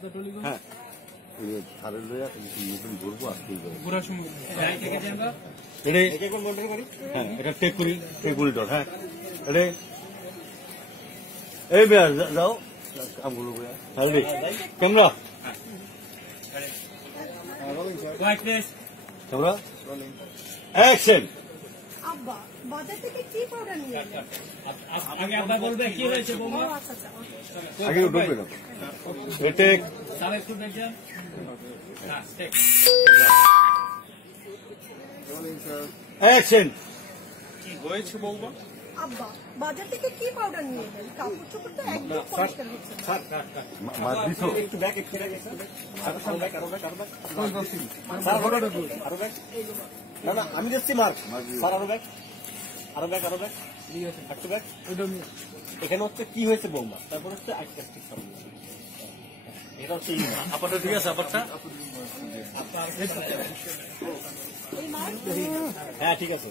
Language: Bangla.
হ্যাঁ সারের লইয়া নতুন ঘুরবো আসতে হ্যাঁ এটা টেক করি ডট হ্যাঁ এটা এই বেয়া যাও কামগুলো হ্যাঁ ক্যামেরা ক্যামেরা অ্যাকশন আব্বা বাজার থেকে কি পাউডার নিয়ে এলেন? আগে আব্বা বলবে কি হয়েছে বৌমা। আচ্ছা আচ্ছা আগে ঢুকবে না টেক স্যার একটু দেখেন। অ্যাকশন কি হয়েছে বৌমা? আব্বা বাজার থেকে কি পাউডার নিয়ে এলেন? কাপড় চোপড় তো একদম পরিষ্কার হচ্ছে না। মার দিছো একটু ব্যাক না না আমি যাচ্ছি মার্ক স্যার আরো ব্যাক একটু ব্যাক এখানে হচ্ছে কি হয়েছে বৌমা তারপর হচ্ছে একটা ঠিক এটা হচ্ছে আপাতত ঠিক আছে আপাতত এই মার হ্যাঁ ঠিক আছে